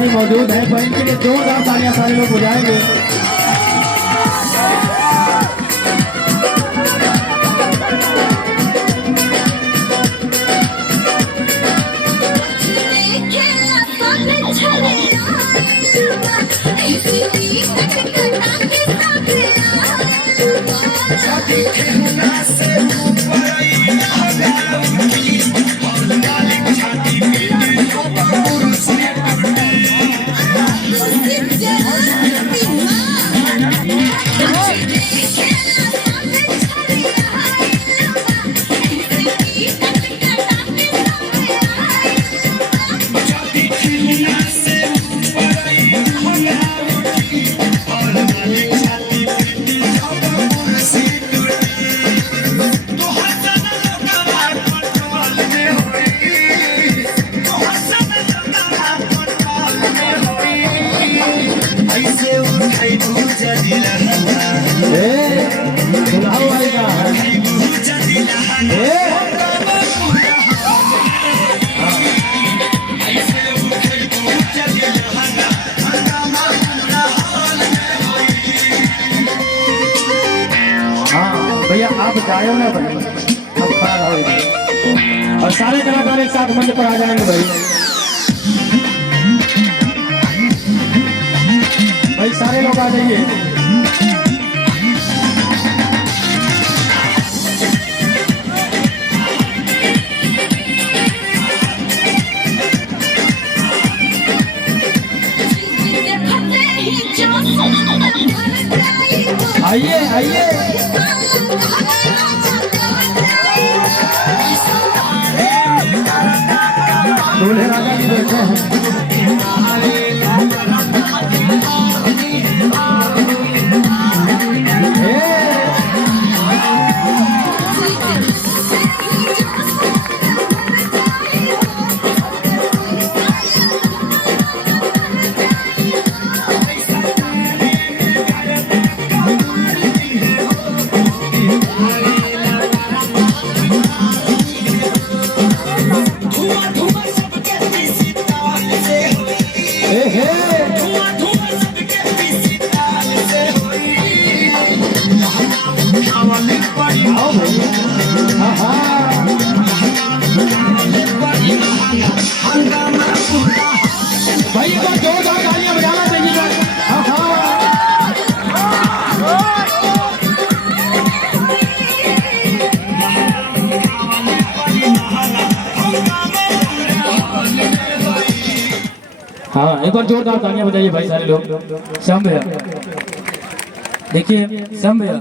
जी मौजूद है, तो इनके लिए जोरदार तालियां सारे लोग बजाएंगे। भैया आप गायो ना भाई, अब खड़ा हो और सारे कलाकार एक साथ मंच पर आ जाएंगे भाई। भाई सारे लोग आ जाइए। आइए आइए दूल्हे राजा जी बैठे हैं। भाई एक बार जोरदार तालियां बजाना चाहिए। हाँ एक बार जोरदार तालियां बजाइए भाई सारे लोग। श्याम भैया देखिए, श्याम भैया